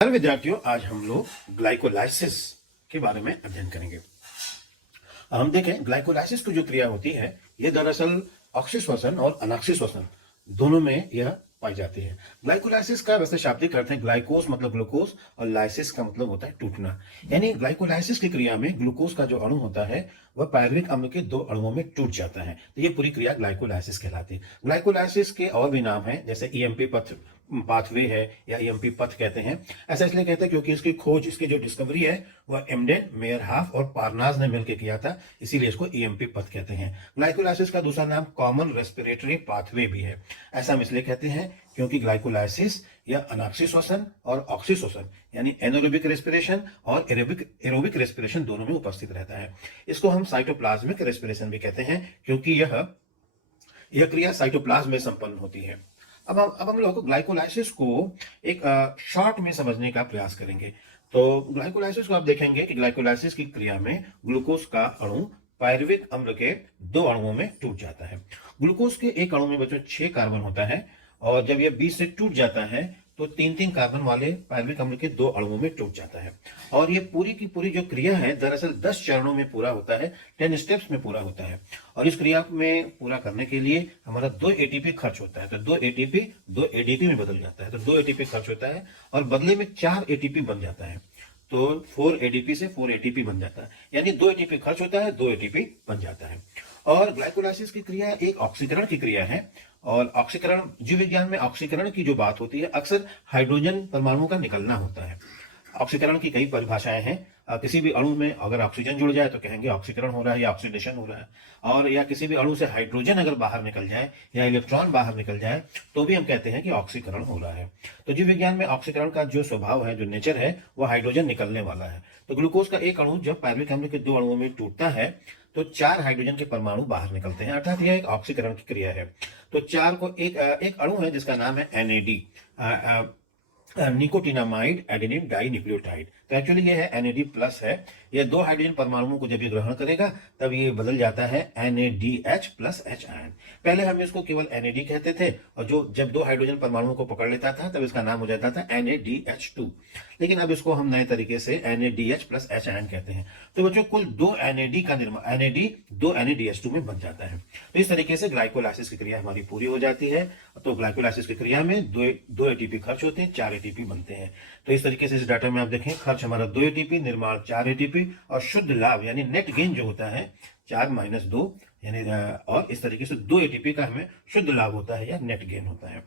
नमस्कार विद्यार्थियों, आज हम लोग ग्लाइकोलाइसिस के बारे में अध्ययन करेंगे। हम देखें ग्लाइकोलाइसिस की जो क्रिया होती है ये दरअसल ऑक्सीश्वसन और अनॉक्सीश्वसन दोनों में यह पाई जाती है। ग्लाइकोलाइसिस का वैसे शाब्दिक अर्थ है ग्लाइकोस मतलब ग्लूकोज और लाइसिस का मतलब होता है टूटना। यानी ग्लाइकोलाइसिस की क्रिया में ग्लूकोज का जो अणु होता है वह पायरुविक अम्ल के दो अणुओं में टूट जाता है, तो ये पूरी क्रिया ग्लाइकोलाइसिस कहलाती है। ग्लाइकोलाइसिस के और भी नाम हैं, जैसे ईएमपी पथ पाथवे है या ईएमपी पथ कहते हैं। ऐसा इसलिए कहते हैं क्योंकि इसकी खोज, इसकी जो डिस्कवरी है वह एम्डेन, मेयरहाफ और पार्नाज ने मिलकर किया था, इसीलिए इसको ईएमपी पथ कहते हैं। ग्लाइकोलाइसिस का दूसरा नाम कॉमन रेस्पिरेटरी पाथवे भी है। ऐसा हम इसलिए कहते हैं क्योंकि ग्लाइकोलाइसिस या अनॉक्सीश्वसन और ऑक्सीश्वसन यानी एनारोबिक रेस्पिरेशन और एरोबिक रेस्पिरेशन दोनों में उपस्थित रहता है। इसको हम साइटोप्लाज्मिक रेस्पिरेशन भी कहते हैं क्योंकि यह क्रिया साइटोप्लाज्म में संपन्न होती है। अब हम लोग ग्लाइकोलाइसिस को एक शॉर्ट में समझने का प्रयास करेंगे। तो ग्लाइकोलाइसिस को आप देखेंगे कि ग्लाइकोलाइसिस की क्रिया में ग्लूकोज का अणु पायरुविक अम्ल के दो अणुओं में टूट जाता है। ग्लूकोज के एक अणु में बच्चों 6 कार्बन होता है और जब यह 20 से टूट जाता है तो 3-3 कार्बन वाले पायरुविक अम्ल के दो अणुओं में टूट जाता है। और ये पूरी की पूरी जो क्रिया है दरअसल 10 चरणों में पूरा होता है, 10 स्टेप्स में पूरा होता है। और इस क्रिया में पूरा करने के लिए हमारा 2 एटीपी खर्च होता है, तो 2 एटीपी 2 एडीपी में बदल जाता है, तो 2 एटीपी खर्च होता है और बदले में 4 एटीपी बन जाता है, तो 4 एडीपी से 4 एटीपी बन जाता है। यानी 2 एटीपी खर्च होता है, 2 एटीपी बन जाता है। और ग्लाइकोलाइसिस की क्रिया एक ऑक्सीकरण की क्रिया है। और ऑक्सीकरण, जीव विज्ञान में ऑक्सीकरण की जो बात होती है अक्सर हाइड्रोजन परमाणु का निकलना होता है। ऑक्सीकरण की कई परिभाषाएं हैं। किसी भी अणु में अगर ऑक्सीजन जुड़ जाए तो कहेंगे ऑक्सीकरण हो रहा है या ऑक्सीडेशन हो रहा है। और या किसी भी अणु से हाइड्रोजन अगर बाहर निकल जाए या इलेक्ट्रॉन बाहर निकल जाए तो भी हम कहते हैं कि ऑक्सीकरण हो रहा है। तो जीव विज्ञान में ऑक्सीकरण का जो स्वभाव है, जो नेचर है, वो हाइड्रोजन निकलने वाला है। तो ग्लूकोज का एक अणु जब पायरुविक अम्ल के 2 अणुओं में टूटता है तो 4 हाइड्रोजन के परमाणु बाहर निकलते हैं, अर्थात यह एक ऑक्सीकरण की क्रिया है। तो 4 को एक अणु है जिसका नाम है NAD, nicotinamide adenine dinucleotide. तो एक्चुअली ये है एनएडी प्लस है। ये 2 हाइड्रोजन परमाणुओं को जब ये ग्रहण करेगा तब ये बदल जाता है NADH प्लस H आयन। पहले हम इसको केवल NAD कहते थे और जब 2 हाइड्रोजन परमाणुओं को पकड़ लेता था तब इसका नाम हो जाता था NADH2। लेकिन अब इसको हम नए तरीके से NADH प्लस H आयन कहते हैं। तो बच्चों कुल 2 NAD का निर्माण, NAD 2 NADH2 में बन जाता है। तो इस तरीके से ग्लाइकोलाइसिस की क्रिया हमारी पूरी हो जाती है। तो ग्लाइकोलाइसिस की क्रिया में 2 एटीपी खर्च होते हैं, 4 एटीपी बनते हैं। तो इस तरीके से इस डाटा में आप देखें, खर्च हमारा 2 एटीपी, निर्माण 4 एटीपी और शुद्ध लाभ यानी नेट गेन जो होता है 4-2 यानी, और इस तरीके से 2 एटीपी का हमें शुद्ध लाभ होता है या नेट गेन होता है।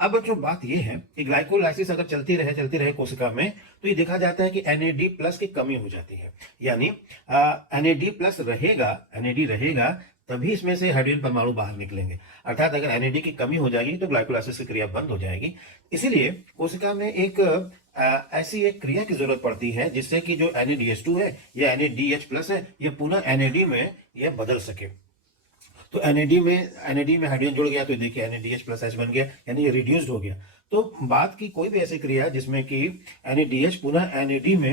अब जो बात यह है कि ग्लाइकोलाइसिस अगर चलती रहे कोशिका में तो ये देखा जाता है कि NAD प्लस की कमी हो जाती है। यानी NAD प्लस NAD रहेगा तभी इसमें से हाइड्रोजन परमाणु बाहर निकलेंगे। अर्थात अगर NAD की कमी हो जाएगी तो ग्लाइकोलाइसिस की क्रिया बंद हो जाएगी। इसीलिए कोशिका में ऐसी एक क्रिया की जरूरत पड़ती है जिससे कि जो NADH2 है या NADH प्लस है ये पुनः NAD में यह बदल सके। तो NAD में हाइड्रोजन जुड़ गया तो देखिए NADH प्लस H बन गया, यानी ये रिड्यूस्ड हो गया। तो बात की कोई भी ऐसी क्रिया जिसमें कि NADH पुनः NAD में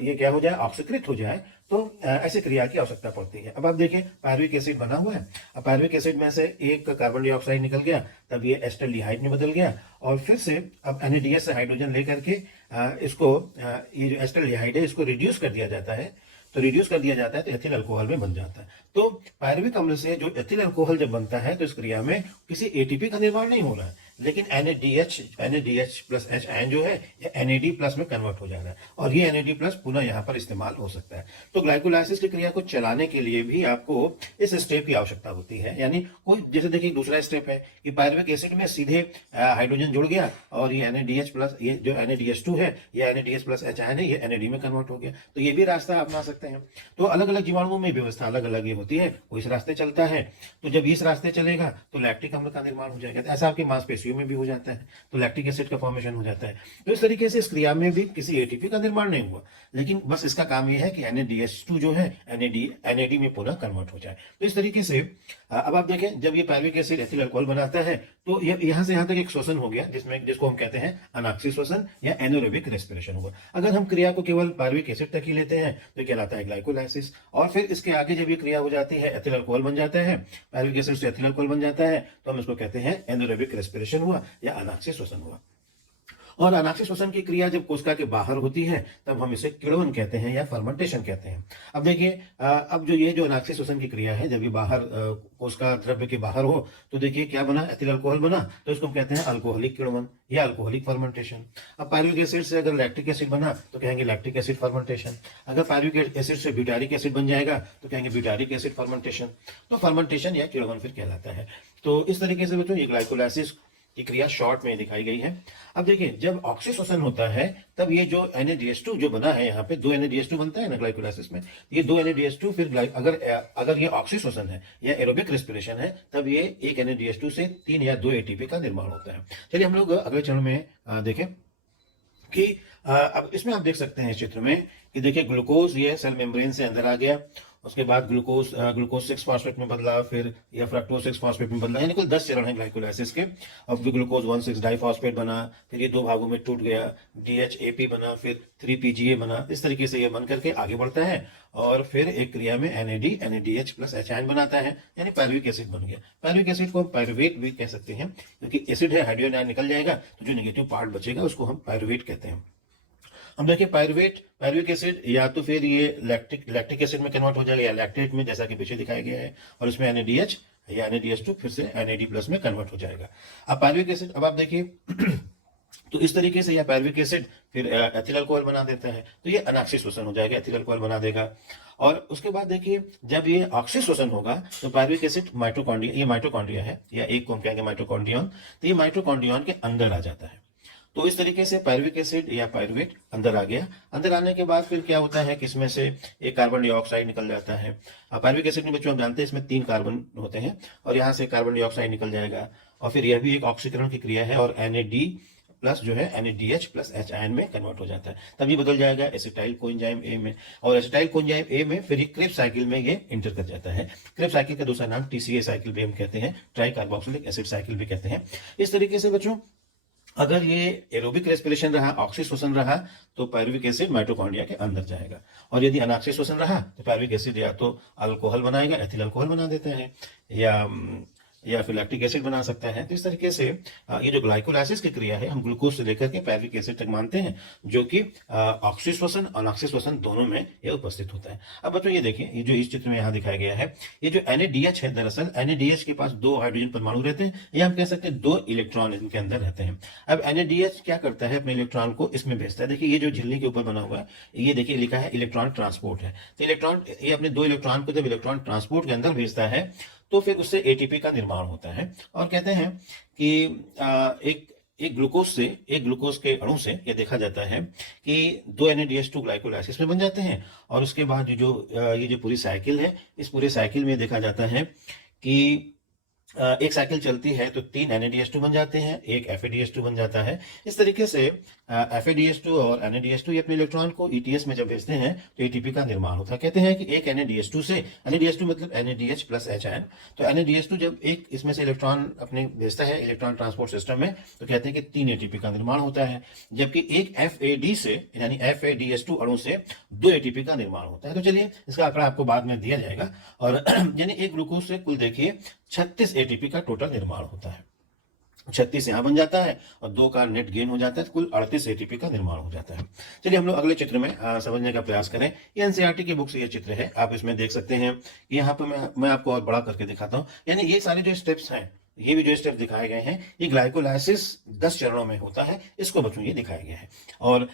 ये क्या हो जाए, ऑक्सीकृत हो जाए, तो ऐसी क्रिया की आवश्यकता पड़ती है। अब आप देखें पायरुविक एसिड बना हुआ है। अब पायरुविक एसिड में से एक कार्बन डाइऑक्साइड निकल गया, तब ये एस्टरलिहाइड में बदल गया और फिर से अब NADH से हाइड्रोजन लेकर के ये जो एस्टरलिहाइड है इसको रिड्यूस कर दिया जाता है। तो रिड्यूस कर दिया जाता है तो एथिल अल्कोहल में बन जाता है। तो पायरुविक अम्ल से जो एथिल अल्कोहल जब बनता है तो इस क्रिया में किसी एटीपी का निर्माण नहीं हो रहा है, लेकिन NADH प्लस H आयन जो है ये NAD प्लस में कन्वर्ट हो जा रहा है और ये NAD प्लस पुनः यहाँ पर इस्तेमाल हो सकता है। तो ग्लाइकोलाइसिस की क्रिया को चलाने के लिए भी आपको इस स्टेप की आवश्यकता होती है। यानी कोई, जैसे देखिए दूसरा स्टेप है कि पायरुविक एसिड में सीधे हाइड्रोजन जुड़ गया और ये NADH प्लस, ये जो NADH2 है ये NADH प्लस H आयन है ये NAD में कन्वर्ट हो गया। तो ये भी रास्ता अपना सकते हैं। तो अलग अलग जीवाणुओं में व्यवस्था अलग अलग होती है, कोई इस रास्ते चलता है तो जब इस रास्ते चलेगा तो लैक्टिक अम्ल का निर्माण हो जाएगा। तो ऐसा आपकी मांसपेशियों में भी हो जाता है, तो लैक्टिक एसिड का फॉर्मेशन हो जाता है। तो इस तरीके से इस क्रिया में भी किसी एटीपी का निर्माण नहीं हुआ, लेकिन बस इसका काम यह है कि NADH2 जो है NAD में पुनः कन्वर्ट हो जाए। तो इस तरीके से अब आप देखें जब ये पायरुविक एसिड एथिल अल्कोहल बनाता है तो ये यहां से यहां तक एक श्वसन हो गया जिसको हम कहते हैं अनाक्सी श्वसन या एनारोबिक रेस्पिरेशन हुआ। अगर हम क्रिया को केवल पायरुविक एसिड तक ही लेते हैं तो कहलाता है ग्लाइकोलाइसिस। और फिर इसके आगे जब ये क्रिया हो जाती है एथिल अल्कोहल बन जाता है, पायरुविक एसिड से एथिल अल्कोहल बन जाता है, तो हम इसको कहते हैं एनारोबिक रेस्पिरेशन हुआ या अनाक्सी श्वसन हुआ। और अनाक्षी श्वसन की क्रिया जब कोशिका के बाहर होती है तब हम इसे किण्वन कहते हैं या फर्मेंटेशन कहते हैं। अब देखिए अब जो ये जो अनाक्षी श्वसन की क्रिया है, जब ये बाहर कोशिका द्रव्य के बाहर हो तो देखिए क्या बना, एथिल अल्कोहल बना, तो इसको हम कहते हैं अल्कोहलिक किण्वन या अल्कोहलिक फर्मेंटेशन। अब पायरुविक एसिड से अगर लैक्टिक एसिड बना तो कहेंगे लैक्टिक एसिड फर्मेंटेशन। अगर पायरुविक एसिड से ब्यूटारिक एसिड बन जाएगा तो कहेंगे ब्यूटारिक एसिड फर्मेंटेशन। तो फर्मेंटेशन या किण्वन फिर कहलाता है। तो इस तरीके से बच्चों ये ग्लाइकोलाइसिस की क्रिया शॉर्ट में दिखाई गई है। अब देखिए जब ऑक्सीश्वसन होता है तब ये जो NADH2 जो बना है यहाँ पे, 2 NADH2 बनता है ना ग्लाइकोलाइसिस में, ये 2 NADH2 फिर अगर ये ऑक्सीश्वसन है या एरोबिक रेस्पिरेशन है तब ये एक NADH2 से 3 या 2 ATP का निर्माण होता है। चलिए हम लोग अगले चरण में देखें कि अब इसमें आप देख सकते हैं इस चित्र में कि देखिए ग्लूकोज ये सेल मेम्ब्रेन से अंदर आ गया, उसके बाद ग्लूकोज 6 फॉस्फेट में बदला, फिर या फ्रक्टोज 6 फॉस्फेट में बदला, यानी कुल 10 चरण है ग्लाइकोलाइसिस के। अब ग्लूकोज 1,6 डाइफॉस्फेट बना, फिर ये 2 भागों में टूट गया, DHAP बना, फिर 3PGA बना। इस तरीके से ये बन करके आगे बढ़ता है और फिर एक क्रिया में NADH प्लस H बनाता है, यानी पायरुविक एसिड बन गया। पायरुविक एसिड को हम पायरुवेट भी कह सकते हैं, क्योंकि एसिड है, हाइड्रोजन आयन निकल जाएगा तो जो नेगेटिव पार्ट बचेगा उसको हम पायरुवेट कहते हैं। हम देखिए पायरुविक एसिड या तो फिर ये लैक्टिक एसिड में कन्वर्ट हो जाएगा या लैक्टेट में, जैसा कि पीछे दिखाया गया है, और इसमें NADH या NADH2 फिर से NAD प्लस में कन्वर्ट हो जाएगा। अब पायरुविक एसिड, अब आप देखिए तो इस तरीके से यह पायरुविक एसिड फिर एथिल अल्कोहल बना देता है, तो ये अनाक्षी श्वसन हो जाएगा, एथिल अल्कोहल बना देगा। और उसके बाद देखिए जब ये ऑक्सी श्वसन होगा तो पायरुविक एसिड माइटोकॉन्ड्रिया है, या एक को हम कहेंगे माइटोकॉन्ड्रियन, तो ये माइटोकॉन्ड्रियन के अंदर आ जाता है। तो इस तरीके से पायरुविक एसिड या पायरुवेट अंदर आ गया। अंदर आने के बाद फिर क्या होता है कि इसमें से एक कार्बन डाइऑक्साइड निकल जाता है। पायरुविक एसिड में बच्चों हम जानते हैं इसमें 3 कार्बन होते हैं और यहाँ से कार्बन डाइऑक्साइड निकल जाएगा और फिर यह भी एक ऑक्सीकरण की क्रिया है और NAD प्लस जो है NADH प्लस H आयन में कन्वर्ट हो जाता है। तभी बदल जाएगा एसिटाइल कोएंजाइम A में, और एसिटाइल कोएंजाइम A में फिर क्रेब्स साइकिल में ये इंटर कर जाता है। क्रेब्स साइकिल का दूसरा नाम TCA साइकिल भी हम कहते हैं, ट्राई कार्बोक्सिलिक एसिड साइकिल भी कहते हैं। इस तरीके से बच्चों अगर ये एरोबिक रेस्पिरेशन रहा, ऑक्सी श्वसन रहा, तो पायरुविक एसिड माइटोकॉन्ड्रिया के अंदर जाएगा, और यदि अनाक्षी श्वसन रहा तो पायरुविक एसिड या तो अल्कोहल बनाएगा, एथिल अल्कोहल बना देते हैं, या फिर लैक्टिक एसिड बना सकता है। तो इस तरीके से ये जो ग्लाइकोलाइसिस की क्रिया है हम ग्लूकोज से लेकर के पायरुविक एसिड तक मानते हैं, जो कि ऑक्सी श्वसन और अनाक्षी श्वसन दोनों में ये उपस्थित होता है। अब बच्चों ये देखिए, ये जो इस चित्र में यहाँ दिखाया गया है, ये जो NADH है, दरअसल NADH के पास 2 हाइड्रोजन परमाणु रहते हैं, या हम कह सकते हैं 2 इलेक्ट्रॉन इनके अंदर रहते हैं। अब NADH क्या करता है, अपने इलेक्ट्रॉन को इसमें भेजता है। देखिए ये जो झिल्ली के ऊपर बना हुआ है, ये देखिए लिखा है इलेक्ट्रॉन ट्रांसपोर्ट है। तो इलेक्ट्रॉन, ये अपने 2 इलेक्ट्रॉन को जब इलेक्ट्रॉन ट्रांसपोर्ट के अंदर भेजता है तो फिर उससे ATP का निर्माण होता है, और कहते हैं कि एक ग्लूकोज के अणु से यह देखा जाता है कि 2 NADH2 ग्लाइकोलाइसिस में बन जाते हैं, और उसके बाद ये जो पूरी साइकिल है, इस पूरे साइकिल में देखा जाता है कि एक साइकिल चलती है तो 3 NADH2 बन जाते हैं, एक FADH2 बन जाता है। इस तरीके से FADH2 और NADH2 ये अपने इलेक्ट्रॉन को ETS में जब भेजते हैं तो ATP का निर्माण होता है। कहते हैं कि एक NADH2 से, NADH2 मतलब NADH प्लस H आयन, तो NADH2 जब एक इसमें से इलेक्ट्रॉन अपने भेजता है इलेक्ट्रॉन ट्रांसपोर्ट सिस्टम में तो कहते हैं कि 3 ATP का निर्माण होता है, जबकि एक FAD से यानी FADH2 अणु से 2 ATP का निर्माण होता है। तो चलिए इसका आंकड़ा आपको बाद में दिया जाएगा, और यानी एक ग्लूकोज से कुल देखिए 36 ATP का टोटल निर्माण होता है। 36 यहाँ बन जाता है और 2 का नेट गेन हो जाता है, कुल 38 ATP का निर्माण हो जाता है। चलिए हम लोग अगले चित्र में समझने का प्रयास करें। ये NCERT की बुक से ये चित्र है, आप इसमें देख सकते हैं। यहाँ पे मैं आपको और बड़ा करके दिखाता हूँ। यानी ये सारे जो स्टेप्स हैं, ये भी जो स्टेप दिखाए गए हैं, ये ग्लाइकोलाइसिस 10 चरणों में होता है, इसको बच्चों ये दिखाया गया है। और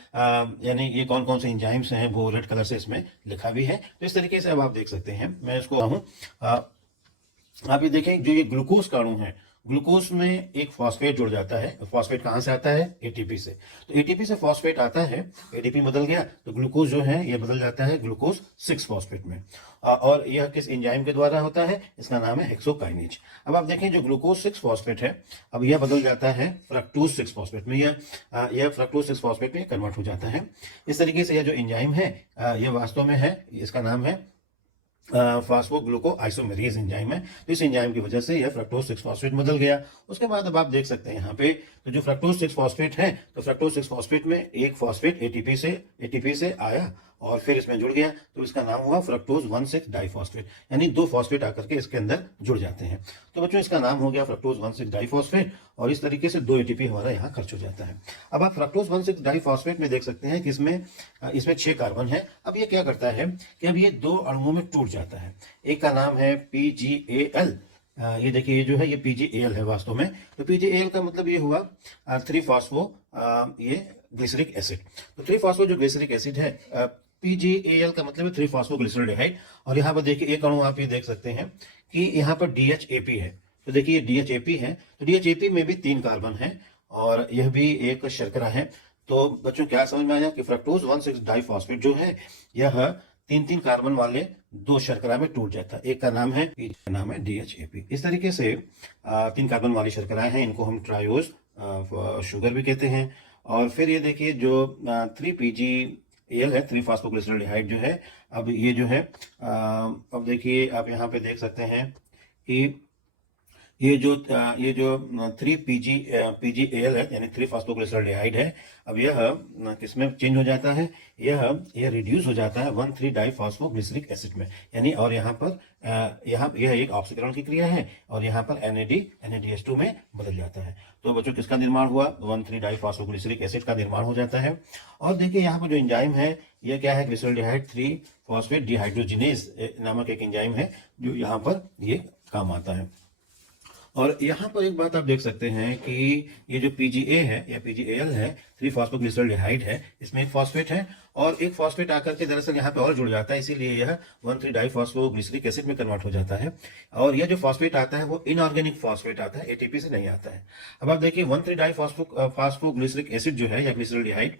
यानी ये कौन कौन से एंजाइम्स हैं वो रेड कलर से इसमें लिखा भी है। तो इस तरीके से अब आप देख सकते हैं, मैं इसको हूँ आप ये देखें, जो ये ग्लूकोज का अणु है, ग्लूकोज में एक फॉस्फेट जुड़ जाता है। फॉस्फेट कहां से आता है? ATP से। तो ATP से फॉस्फेट आता है, ATP बदल गया तो ग्लूकोज जो है ये बदल जाता है ग्लूकोज 6 फॉस्फेट में। और यह किस एंजाइम के द्वारा होता है? इसका नाम है हेक्सोकाइनेज। अब आप देखें, जो ग्लूकोज 6 फॉस्फेट है अब यह बदल जाता है फ्रक्टोज 6 फॉस्फेट में, यह फ्रक्टोज 6 फॉस्फेट में कन्वर्ट हो जाता है। इस तरीके से यह जो एंजाइम है यह वास्तव में है, इसका नाम है फास्फोग्लूको आइसोमेरेज एंजाइम है। तो इस एंजाइम की वजह से यह फ्रक्टोज 6 फॉस्फेट बदल गया। उसके बाद अब आप देख सकते हैं यहाँ पे, तो जो फ्रक्टोज 6 फॉस्फेट है, तो फ्रक्टोज 6 फॉस्फेट में एक फॉस्फेट ATP से आया और फिर इसमें जुड़ गया तो इसका नाम हुआ फ्रक्टोज 1,6 डाइफॉस्फेट, यानी 2 फॉस्फेट आकर के इसके अंदर जुड़ जाते हैं। तो बच्चों इसका नाम हो गया फ्रक्टोज 1,6 डाइफॉस्फेट और इस तरीके से 2 एटीपी हमारा यहाँ खर्च हो जाता है। अब आप फ्रक्टोज 1,6 डाइफॉस्फेट में देख सकते हैं कि इसमें 6 कार्बन है। अब ये क्या करता है कि अब ये 2 अणुओं में टूट जाता है। एक का नाम है PgAl, ये देखिए ये जो है ये PgAl है वास्तव में। तो PgAl का मतलब ये हुआ 3 फॉस्फो ये ग्लिसरिक एसिड। तो 3 फॉस्फो जो ग्लिसरिक एसिड है, PgAl का मतलब है 3 फॉस्फो ग्लिसरॉल्डिहाइड। और यहाँ पर देखिए एक अणु आप ये देख सकते हैं कि यहाँ पर DHAP है। तो देखिए ये DHAP है, तो DHAP में भी 3 कार्बन है और यह भी एक शर्करा है। तो बच्चों क्या समझ में आया कि फ्रक्टोज 1,6 डाइफॉस्फेट जो है यह 3 कार्बन वाले 2 शर्करा में टूट जाता है। एक का नाम है DHAP। इस तरीके से 3 कार्बन वाली शर्कराएं हैं, इनको हम ट्रायोज शुगर भी कहते हैं। और फिर ये देखिए जो 3PgAl है, 3 फॉस्फोग्लिसरॉल्डिहाइड जो है, अब ये जो है अब देखिए आप यहाँ पे देख सकते हैं कि ये जो 3PgAl है यानी 3 फॉस्फोग्लिसरॉल्डिहाइड है, अब यह किसमें चेंज हो जाता है, यह रिड्यूस हो जाता है 1,3 डाइफॉस्फोग्लिसरिक एसिड में, यानी और यहाँ पर यह एक ऑक्सीकरण की क्रिया है और यहाँ पर NADH2 में बदल जाता है। तो बच्चों किसका निर्माण हुआ, 1,3 डाइफॉस्फोग्लिसरिक एसिड का निर्माण हो जाता है। और देखिए यहाँ पर जो एंजाइम है यह क्या है, ग्लिसरॉल्डिहाइड 3 फॉस्फेट डिहाइड्रोजिनेज नामक एक एंजाइम है जो यहाँ पर ये काम आता है। और यहाँ पर एक बात आप देख सकते हैं कि ये जो PGA है या PGAl है, 3 फॉस्फोग्लिसरॉल्डिहाइड है, इसमें एक फॉस्फेट है और एक फॉस्फेट आकर के दरअसल यहाँ पे और जुड़ जाता है, इसीलिए यह 1,3 डाइफॉस्फोग्लिसरिक एसिड में कन्वर्ट हो जाता है। और यह जो फॉस्फेट आता है वो इनऑर्गेनिक फॉस्फेट आता है, ATP से नहीं आता है। अब आप देखिए 1,3 डाइफॉस्फोग्लिसरिक एसिड जो है या ग्लिसरॉल्डिहाइड,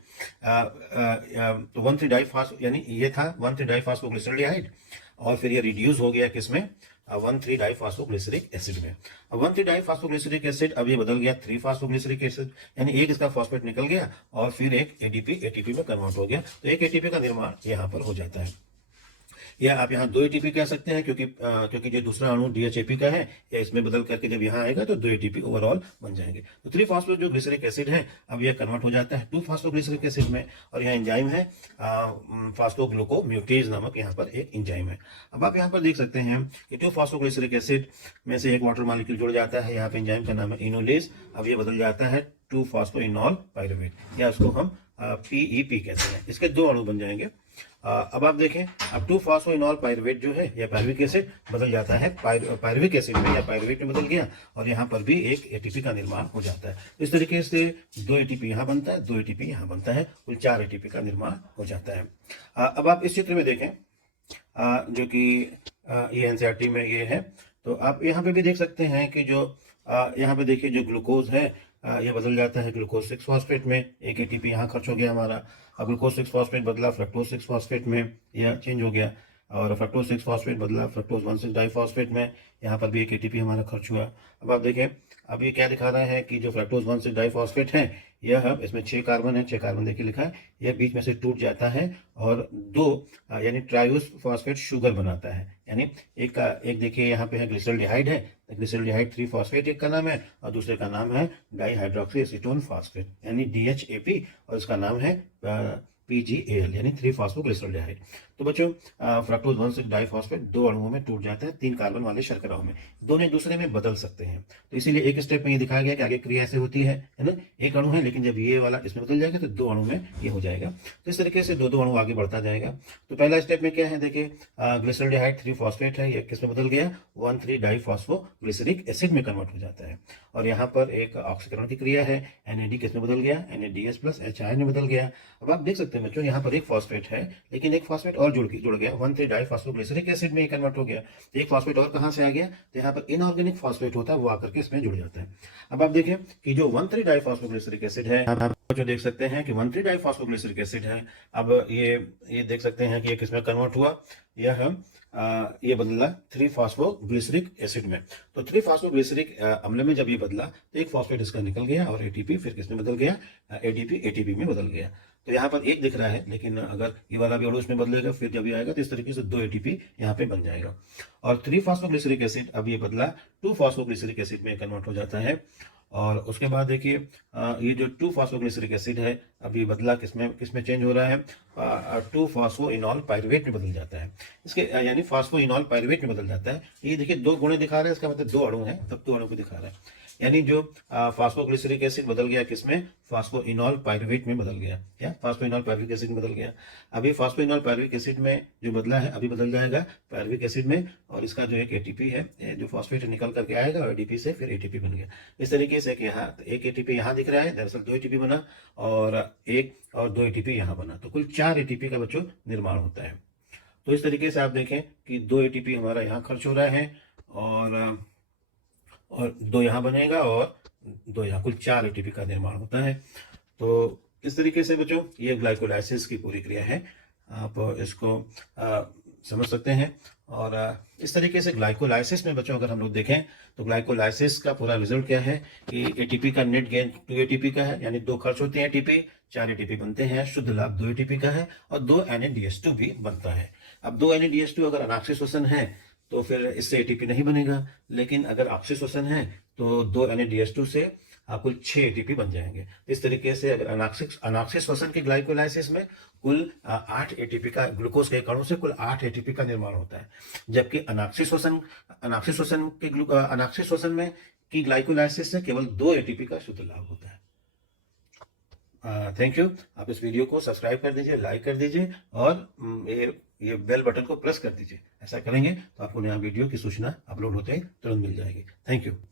तो 1,3 डाइफॉस्फो यानी ये था 1,3 डाइफॉस्फोग्लिसरॉल्डिहाइड और फिर ये रिड्यूस हो गया किसमें, 1,3 डाइफॉस्फोग्लिसरिक एसिड में। अब 1,3 डाइफॉस्फोग्लिसरिक एसिड अब ये बदल गया 3 फॉस्फोग्लिसरिक एसिड, यानी एक इसका फॉस्फेट निकल गया और फिर एक ATP में कन्वर्ट हो गया। तो एक ATP का निर्माण यहाँ पर हो जाता है, या आप यहाँ 2 ATP कह सकते हैं क्योंकि जो दूसरा अणु DHAP का है या इसमें बदल करके जब यहाँ आएगा तो 2 ATP ओवरऑल बन जाएंगे। तो 3 फॉस्फो जो ग्लिसरिक एसिड है अब यह कन्वर्ट हो जाता है 2 फॉस्फोग्लिसरिक एसिड में और यहाँ एंजाइम है फॉस्फोग्लूकोम्यूटेज नामक यहाँ पर एक एंजाइम है। अब आप यहाँ पर देख सकते हैं कि 2 फॉस्फोग्लिसरिक एसिड में से एक वाटर मॉलिक्यूल जुड़ जाता है, यहाँ पे एंजाइम का नाम है इनोलेज। अब ये बदल जाता है 2 फॉस्फोइनॉल पायरुवेट या उसको हम PEP कहते हैं, इसके 2 अणु बन जाएंगे। अब आप देखें अब 2 फॉस्फोइनॉल पायरुवेट जो है या पायरुविक एसिड बदल जाता है पायरुविक एसिड में या पायरुवेट में बदल गया और यहाँ पर भी एक ATP का निर्माण हो जाता है। इस तरीके से 2 ATP यहाँ बनता है, 2 ATP यहाँ बनता है, कुल 4 ATP का निर्माण हो जाता है। अब आप इस चित्र में देखें जो कि ये NCERT में ये है, तो आप यहाँ पे भी देख सकते हैं कि जो यहाँ पे देखिए जो ग्लूकोज है ये बदल जाता है ग्लूकोज 6 फॉस्फेट में, एक ATP यहाँ खर्च हो गया हमारा। अब ग्लूकोज 6 फॉस्फेट बदला फ्रक्टोज 6 फॉस्फेट में, यह चेंज हो गया और फ्रक्टोज 6 फॉस्फेट बदला फ्रक्टोज 1,6 डाइफॉस्फेट में, यहाँ पर भी एक ATP हमारा खर्च हुआ। अब आप देखें अब ये क्या दिखा रहा है कि जो फ्रक्टोज 1,6 डाइफॉस्फेट है यह इसमें 6 कार्बन है, 6 कार्बन देखिए लिखा है, यह बीच में से टूट जाता है और 2 यानी ट्रायोज फॉस्फेट शुगर बनाता है। यानी एक देखिए यहाँ पे है ग्लिसरॉल्डिहाइड है, ग्लिसरॉल्डिहाइड 3 फॉस्फेट एक का नाम है और दूसरे का नाम है डाइहाइड्रोक्सी एसीटोन फॉस्फेट यानी DHAP और इसका नाम है PGAl यानी 3 फॉस्फोग्लिसरॉल्डिहाइड। तो बच्चों फ्रक्टोज 1,6 डाइफॉस्फेट 2 अणुओं में टूट जाता है 3 कार्बन वाले शर्कराओं में, दोनों एक दूसरे में बदल सकते हैं। तो इसीलिए एक स्टेप में ये दिखाया गया कि आगे क्रिया ऐसे होती है ना, एक अणु है लेकिन जब ये वाला इसमें बदल जाएगा तो 2 अणु में ये हो जाएगा। तो इस तरीके से 2 अणु आगे बढ़ता जाएगा। तो पहला स्टेप में क्या है देखिए ग्लिसरॉल्डिहाइड 3 फॉस्फेट है, ये किसमें बदल गया 1,3 डाइफॉस्फोग्लिसरिक एसिड में कन्वर्ट हो जाता है और यहाँ पर एक ऑक्सीकरण की क्रिया है, NAD किसमें बदल गया NADH+H में बदल गया। अब आप देख सकते हैं बच्चों यहाँ पर एक फॉस्फेट है लेकिन एक फॉस्फेट और जुड़ गया 1,3 डाइफॉस्फोग्लिसरिक एसिड में कन्वर्ट हो गया। तो एक फॉस्फेट और कहाँ से आ गया, तो यहाँ पर इनऑर्गेनिक फॉस्फेट होता है वो आकर के इसमें जुड़ जाता है। अब आप देखें कि जो 1,3 डाइफॉस्फोग्लिसरिक एसिड है, आप जो देख सकते हैं कि 1,3 डाइफॉस्फोग्लिसरिक एसिड है, अब ये देख सकते हैं कि ये किसमें कन्वर्ट हुआ, ये बदला 3 फॉस्फोग्लिसरिक एसिड में। तो 3 फॉस्फोग्लिसरिक अम्ल में जब ये बदला तो एक फॉस्फेट इसका निकल गया और ATP फिर किसमें बदल गया ATP में बदल गया। तो यहाँ पर एक दिख रहा है लेकिन अगर ये वाला भी अणु इसमें बदलेगा फिर जब ये आएगा तो इस तरीके से 2 ATP यहाँ पे बन जाएगा और 3 फॉस्फोग्लिसरिक एसिड अब ये बदला 2 फॉस्फोग्लिसरिक एसिड में कन्वर्ट हो जाता है और उसके बाद देखिए ये जो 2 फॉस्फोग्लिसरिक एसिड है अभी बदला किसमें किसमें चेंज हो रहा है, 2 फॉस्फोइनॉल पायरुवेट में बदल जाता है। इसके यानी फॉस्फोइनॉल पायरुवेट में बदल जाता है। ये देखिए 2 गुणे दिखा रहा है, इसका मतलब 2 अणु है, तब 2 अणु को दिखा रहा है। यानी जो फॉस्फोग्लिसरिक एसिड बदल गया किसमें, फॉस्फोइनॉल पायरुवेट में बदल गया, या फॉस्फोइनॉल पायरुविक एसिड में बदल गया। अभी फॉस्फोइनॉल पायरुविक एसिड में जो बदला है अभी बदल जाएगा पायरुविक एसिड में, और इसका जो एक एटीपी है ये जो फॉस्फेट निकल करके आएगा और एडीपी से फिर एटीपी बन गया। इस तरीके से कि यहाँ एक एटीपी यहाँ दिख रहा है, दरअसल 2 एटीपी बना, और 2 एटीपी यहाँ बना, तो कुल 4 एटीपी का बच्चों निर्माण होता है। तो इस तरीके से आप देखें कि 2 एटीपी हमारा यहाँ खर्च हो रहा है, और 2 यहाँ बनेगा, और 2 यहाँ, कुल 4 एटीपी का निर्माण होता है। तो इस तरीके से बच्चों ये ग्लाइकोलाइसिस की पूरी क्रिया है, आप इसको समझ सकते हैं। और इस तरीके से ग्लाइकोलाइसिस में बच्चों अगर हम लोग देखें तो ग्लाइकोलाइसिस का पूरा रिजल्ट क्या है कि एटीपी का नेट गेन 2 एटीपी का है, यानी 2 खर्च होते हैं एटीपी, 4 एटीपी बनते हैं, शुद्ध लाभ 2 एटीपी का है, और 2 NADH2 भी बनता है। अब 2 NADH2 अगर अनाक्षी श्वसन है तो फिर इससे एटीपी नहीं बनेगा, लेकिन अगर ऑक्सी श्वसन है तो 2 NADH2 से कुल 6 एटीपी बन जाएंगे। इस तरीके से अगर अनाक्षी श्वसन के ग्लाइकोलाइसिस में कुल 8 एटीपी का, ग्लूकोज के अणु से कुल 8 एटीपी का निर्माण होता है, जबकि अनाक्षी श्वसन में की ग्लाइकोलाइसिस से केवल 2 एटीपी का शुद्ध लाभ होता है। Thank you. आप इस वीडियो को सब्सक्राइब कर दीजिए, लाइक कर दीजिए, और ये बेल बटन को प्रेस कर दीजिए। ऐसा करेंगे तो आपको नया वीडियो की सूचना अपलोड होते ही तुरंत मिल जाएगी। Thank you.